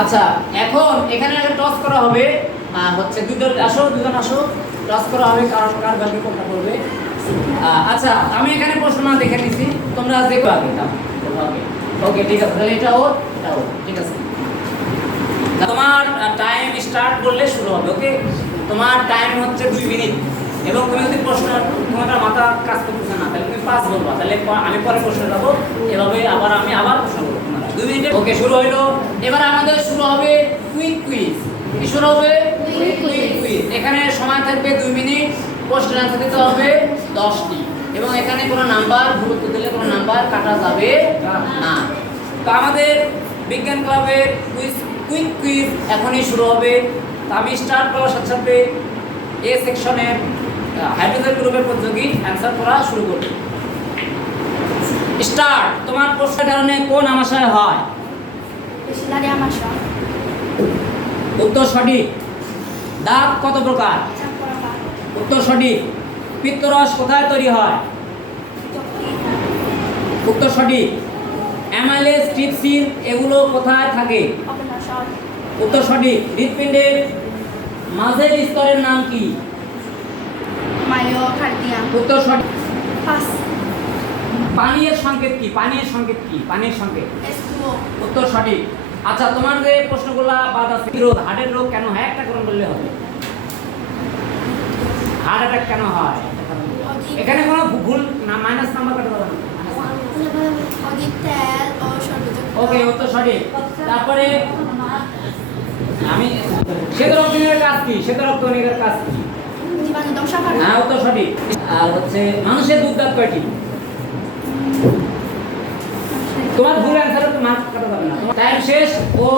আচ্ছা এখন এখানে টস করা হবে। হচ্ছে দুজন আসো দুজন আসো। টস করা হবে কারণ কার ভাগে কোনটা করবে আচ্ছা আমি এখানে প্রশ্ন না দেখে নিছি। তোমরা যে আগে ওকে ওকে, ঠিক আছে। তাহলে এটা ওর এটা ওর ঠিক আছে। তোমার টাইম স্টার্ট করলে শুরু হবে, ওকে? তোমার টাইম হচ্ছে দুই মিনিট। এবং তুমি যদি প্রশ্ন, তোমার মাথা কাজ করতেছে না, তাহলে তুমি পাঁচ বলবা। তাহলে আমি পরে প্রশ্ন যাব এভাবে আবার আমি আবার প্রশ্ন করব তোমার দুই মিনিটে ওকে শুরু হইল। এবার আমাদের শুরু হবে কুইক কুইজ কি শুরু হবে? Quiz. কুইজ এখানে সময় থাকবে দুই মিনিট। কোশ্চেন আনসার দিতে হবে দশটি। এবং এখানে কোনো নাম্বার গুরুত্ব দিলে কোনো নাম্বার কাটা যাবে না। তো আমাদের বিজ্ঞান ক্লাবের কুইজ কুইক কুইজ এখনই শুরু হবে। তো আমি স্টার্ট করার সাথে সাথে এ সেকশনের হাইড্রোজেন গ্রুপের প্রতিযোগী অ্যান্সার করা শুরু করবে। স্টার্ট তোমার প্রশ্নের কারণে কোন আমাশয় হয়? উত্তর সঠিক। দাঁত কত প্রকার? উত্তর সঠিক। পিত্তরস কোথায় তৈরি হয়? উত্তর সঠিক। অ্যামাইলেজ ট্রিপসিন এগুলো কোথায় থাকে? উত্তর সঠিক। হৃৎপিণ্ডের মাঝের স্তরের নাম কি? উত্তর সঠিক। পাস পানীয়ের সংকেত কি? পানীয়ের সংকেত কি? পানির সংকেত। উত্তর সঠিক। আচ্ছা তোমার যে প্রশ্নগুলা বাদ আছে রোগ হার্টের রোগ কেন হয়? একটা কারণ বললে হবে। হার্ট অ্যাটাক কেন হয়? এখানে কোনো ভুল না মাইনাস নাম্বার কাটা সর্বোচ্চ ওকে উত্তর সঠিক। তারপরে আমি শ্বেত রক্তনীকের কাজ কি? শ্বেত রক্তনীকের কাজ কি? হ্যাঁ উত্তর সঠিক। আর হচ্ছে মানুষের দুধ দাঁত কয়টি? তোমার ভুল অ্যান্সারে তো মার্ক কাটা যাবে না। টাইম শেষ, ও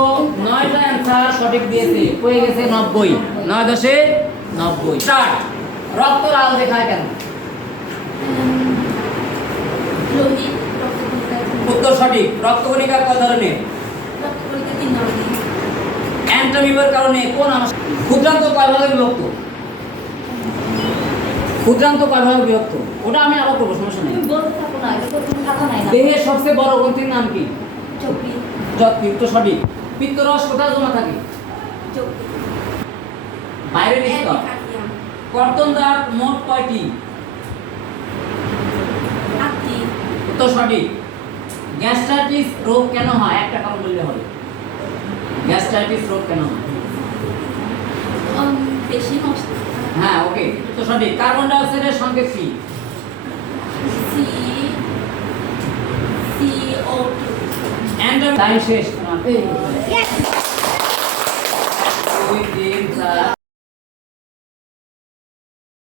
নয়টা অ্যান্সার সঠিক দিয়েছে। হয়ে গেছে নব্বই। নয় দশে নব্বই। স্টার্ট রক্ত লাল দেখায় কেন? উত্তর সঠিক। রক্তকণিকা কয় ধরনের? অ্যান্টামিবার কারণে কোন ক্ষুদ্রান্ত কয় ভাগে বিভক্ত? ক্ষুদ্রান্ত কয় ভাগে বিভক্ত? ওটা আমি আবার করব, সমস্যা নেই। তো দেহের সবচেয়ে বড় গ্রন্থির নাম কি? যকৃত উত্তর সঠিক। পিত্তরস কোথায় জমা থাকে? বাইরের কর্তন দাঁত মোট কয়টি? উত্তর সঠিক। গ্যাস্ট্রাইটিস রোগ কেন হয়? একটা কারণ বললে হবে। গ্যাস্ট্রাইটিস রোগ কেন হয়? হ্যাঁ ওকে। উত্তর সঠিক। কার্বন ডাই অক্সাইডের সংকেত কি? অ্যান্ড টাইম শেষ তোমার দুই তিন চার